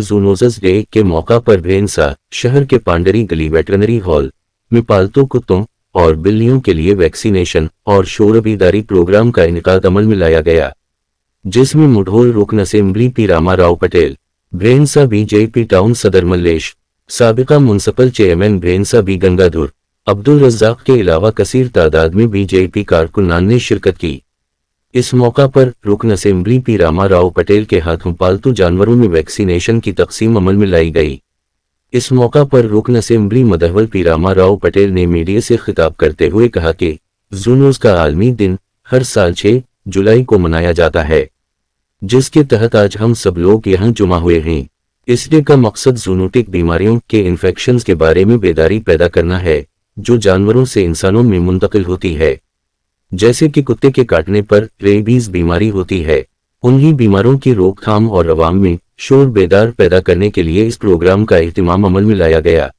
Zoonosis day के मौका पर भेंसा शहर के पांडरी गली वेटरनरी हॉल में पालतू कुत्तों और बिल्लियों के लिए वैक्सीनेशन और शोरबीदारी प्रोग्राम का इनेकाद अमल में लाया गया, जिसमें मुढोल रुकन assembly P Ramarao Patel, Bhainsa BJP town सदर मल्लेश, साबिका municipal chairman Bhainsa B Gangadhar, Abdul Razzaq के अलावा कसीर तादाद में बीजेपी कारकुनान ने शिरकत की। इस मौका पर रुकन असेंबली पी रामाराव पटेल के हाथों पालतू जानवरों में वैक्सीनेशन की तकसीम अमल में लाई गई। इस मौका पर रुकन असेंबली मदहवल पी रामाराव पटेल ने मीडिया से खिताब करते हुए कहा कि ज़ूनोस का आलमी दिन हर साल 6 जुलाई को मनाया जाता है, जिसके तहत आज हम सब लोग यहाँ जुमा हुए हैं। इस डे का मकसद ज़ूनोटिक बीमारियों के इन्फेक्शंस के बारे में बेदारी पैदा करना है, जो जानवरों से इंसानों में मुंतकिल होती है, जैसे कि कुत्ते के काटने पर रेबीज बीमारी होती है। उन्हीं बीमारों की रोकथाम और अवाम में शोर बेदार पैदा करने के लिए इस प्रोग्राम का एहतिमाम अमल में लाया गया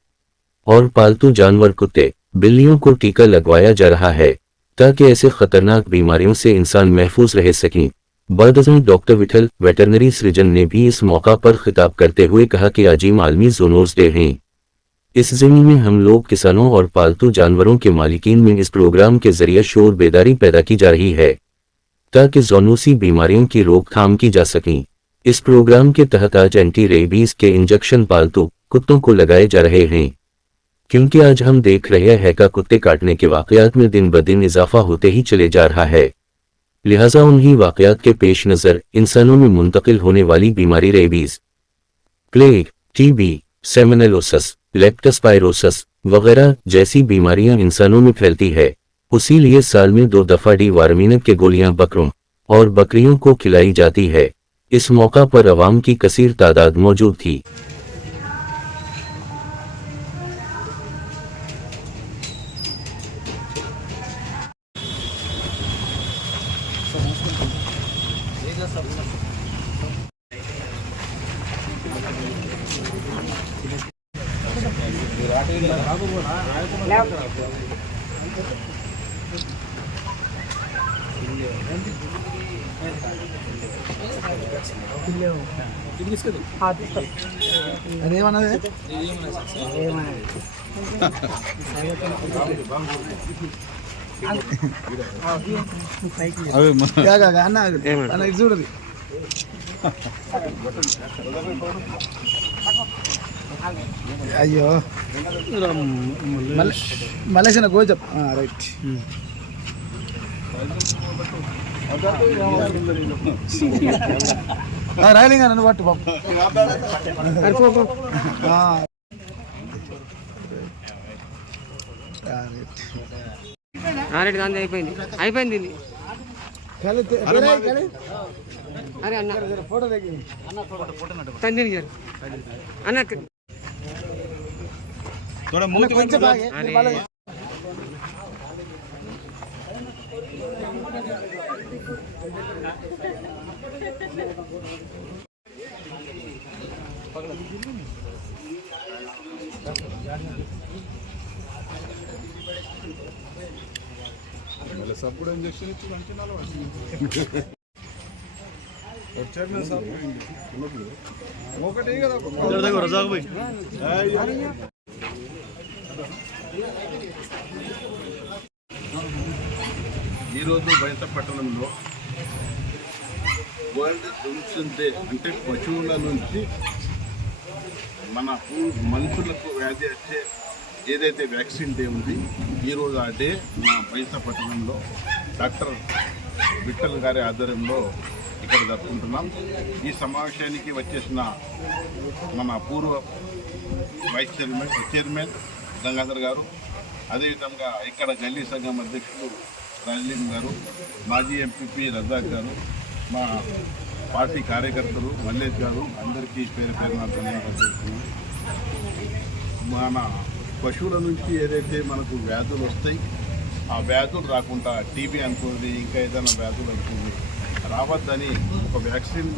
और पालतू जानवर कुत्ते बिल्लियों को टीका लगवाया जा रहा है, ताकि ऐसे खतरनाक बीमारियों से इंसान महफूज रह सकें। बदअज़मी डॉक्टर विठल वेटरनरी सृजन ने भी इस मौका पर खिताब करते हुए कहा कि अजीम आलमी ज़ूनोस डे है। इस ज़मीन में हम लोग किसानों और पालतू जानवरों के मालिकीन में इस प्रोग्राम के जरिए शोर बेदारी पैदा की जा रही है, ताकि ज़ूनोसी बीमारियों की रोकथाम की जा सकें। इस प्रोग्राम के तहत आज एंटी रेबीज के इंजेक्शन पालतू कुत्तों को लगाए जा रहे हैं, क्योंकि आज हम देख रहे हैं कि कुत्ते काटने के वाकयात में दिन ब दिन इजाफा होते ही चले जा रहा है। लिहाजा उन्हीं वाकयात के पेश नज़र इंसानों में मुंतकिल होने वाली बीमारी रेबीज, प्लेग, टीबी, सेमनेलोसिस, लेप्टोस्पायरोसिस वगैरह जैसी बीमारियां इंसानों में फैलती है। उसी लिए साल में 2 दफा डिवार्मिनब के गोलियां बकरों और बकरियों को खिलाई जाती है। इस मौका पर अवाम की कसीर तादाद मौजूद थी। అయ్యో మలేషియా గో చెప్ రైట్ రాయలింగా నన్ను పట్టు బాబు అయిపోయింది అరే అన్న ఫోటో తండ్రి అన్న కొంచెం సప్పుడు ఇంజక్షన్ ఇచ్చి అంటున్నారు వచ్చారు సార్ ఒకటి కదా ఈరోజు బయట పట్టణంలో వరల్డ్ రుమ్సన్ డే అంటే పశువుల నుంచి మన మనుషులకు వ్యాధి వచ్చే ఏదైతే వ్యాక్సిన్ డే ఉంది, ఈరోజు ఆ డే మా బయట పట్టణంలో డాక్టర్ విఠల్ గారి ఆధ్వర్యంలో ఇక్కడ జరుపుకుంటున్నాం. ఈ సమావేశానికి వచ్చేసిన మన పూర్వ వైస్ చైర్మన్ గంగాధర్ గారు, అదేవిధంగా ఇక్కడ గల్లీ సంఘం అధ్యక్షులు రాజలీం గారు, మాజీ ఎంపీపీ రజాక్ గారు, మా పార్టీ కార్యకర్తలు మల్లేష్ గారు, అందరికీ పేరు పేరున ధన్యవాదాలు చేస్తున్నాం. మన పశువుల నుంచి ఏదైతే మనకు వ్యాధులు వస్తాయి, ఆ వ్యాధులు రాకుండా టీబీ అనుకోండి, ఇంకా ఏదైనా వ్యాధులు అనుకోండి రావద్దని ఒక వ్యాక్సిన్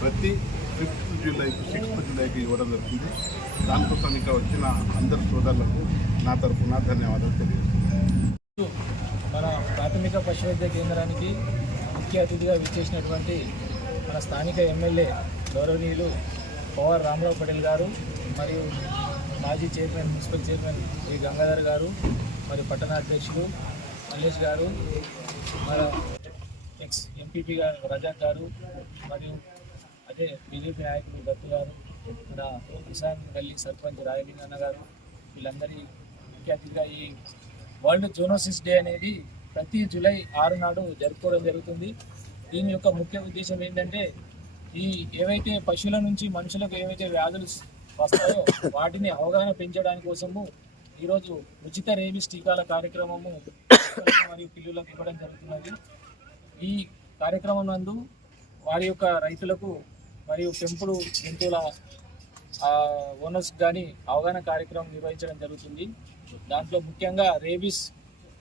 ప్రతి 5th జూలైకి 6th జూలైకి ఇవ్వడం జరుగుతుంది. దానికోసం ఇక్కడ వచ్చిన అందరి సోదరులకు నా తరఫున ధన్యవాదాలు తెలియజేస్తున్నాను. మన ప్రాథమిక పశువైద్య కేంద్రానికి ముఖ్య అతిథిగా విచ్చేసినటువంటి మన స్థానిక ఎమ్మెల్యే గౌరవనీయులు పవర్ రామరావు పటేల్ గారు మరియు మాజీ chairman municipal chairman Shri Gangadhar గారు మరియు పట్టణ అధ్యక్షులు మల్లేష్ గారు, మన ఎక్స్ ఎంపీపీ గారు రజాక్ గారు, మరియు అదే బీజేపీ నాయకులు దత్తు గారు, మన కిసాన్ గల్లీ సర్పంచ్ రాయలింగన్న గారు, వీళ్ళందరి ముఖ్య అతిథిగా ఈ వరల్డ్ జూనోసిస్ డే అనేది ప్రతి జూలై 6 నాడు జరుపుకోవడం జరుగుతుంది. దీని యొక్క ముఖ్య ఉద్దేశం ఏంటంటే ఈ ఏవైతే పశువుల నుంచి మనుషులకు ఏవైతే వ్యాధులు వస్తాయో వాటిని అవగాహన పెంచడానికి కోసము ఈరోజు ఉచిత రేబీస్ టీకాల కార్యక్రమము మరియు పిల్లలకు ఇవ్వడం జరుగుతున్నది. ఈ కార్యక్రమం నందు వారి యొక్క రైతులకు మరియు పెంపుడు జంతువుల ఓనర్స్ కానీ అవగాహన కార్యక్రమం నిర్వహించడం జరుగుతుంది. దాంట్లో ముఖ్యంగా రేబీస్,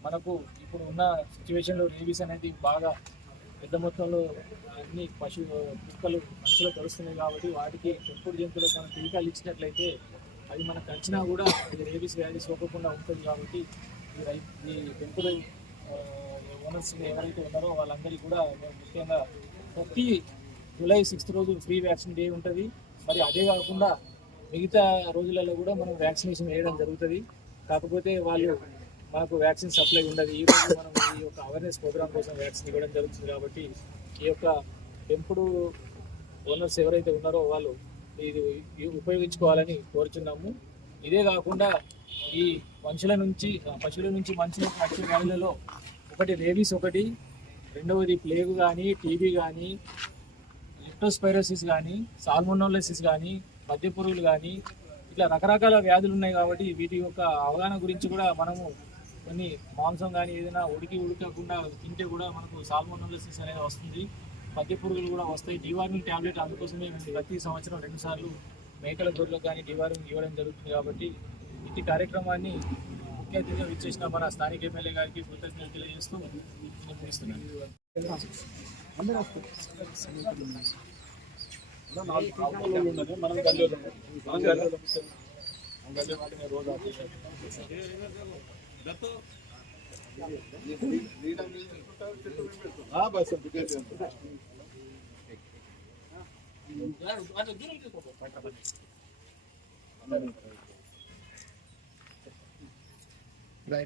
మనకు ఇప్పుడు ఉన్న సిచ్యువేషన్లో రేబీస్ అనేది బాగా పెద్ద మొత్తంలో అన్ని కుక్కలు మనుషులు కలుస్తున్నాయి కాబట్టి వాటికి పెంపుడు జంతువులకు మనం టీకాలు ఇచ్చినట్లయితే అది మనకు వచ్చినా కూడా అది రేబీస్ వ్యాధి సోకకుండా ఉంటుంది. కాబట్టి ఈ పెంపుడు ఓనర్స్ ఎవరైతే ఉన్నారో వాళ్ళందరికీ కూడా మేము ముఖ్యంగా ప్రతి జూలై 6th రోజు ఫ్రీ వ్యాక్సిన్ డే ఉంటుంది. మరి అదే కాకుండా మిగతా రోజులలో కూడా మనం వ్యాక్సినేషన్ వేయడం జరుగుతుంది. కాకపోతే వాళ్ళు మనకు వ్యాక్సిన్ సప్లై ఉండదు. ఈ రోజు మనం ఈ యొక్క అవేర్నెస్ ప్రోగ్రామ్ కోసం వ్యాక్సిన్ ఇవ్వడం జరుగుతుంది. కాబట్టి ఈ యొక్క పెంపుడు ఓనర్స్ ఎవరైతే ఉన్నారో వాళ్ళు ఇది ఉపయోగించుకోవాలని కోరుచున్నాము. ఇదే కాకుండా ఈ పశువుల నుంచి మనుషులకు వచ్చే వ్యాధులలో ఒకటి రేబీస్, ఒకటి రెండవది ప్లేగు కానీ, టీబీ కానీ, లిప్టోస్పైరోసిస్ కానీ, సాల్మోనోలసిస్ కానీ, మధ్య పురుగులు కానీ, ఇట్లా రకరకాల వ్యాధులు ఉన్నాయి. కాబట్టి వీటి యొక్క అవగాహన గురించి కూడా మనము కొన్ని మాంసం కానీ ఏదైనా ఉడకకుండా తింటే కూడా మనకు సాల్మోనోలసిస్ అనేది వస్తుంది. మధ్య పురుగులు కూడా వస్తాయి. డివార్మింగ్ ట్యాబ్లెట్ అందుకోసమే ప్రతి సంవత్సరం 2 సార్లు మేకల గొర్రెలకు కానీ డివార్మింగ్ ఇవ్వడం జరుగుతుంది. కాబట్టి ఇట్టి కార్యక్రమాన్ని ముఖ్య అతిథిగా విచ్చేసిన మన స్థానిక ఎమ్మెల్యే గారికి కృతజ్ఞతలు తెలియజేస్తూ ముగిస్తున్నాను. బస్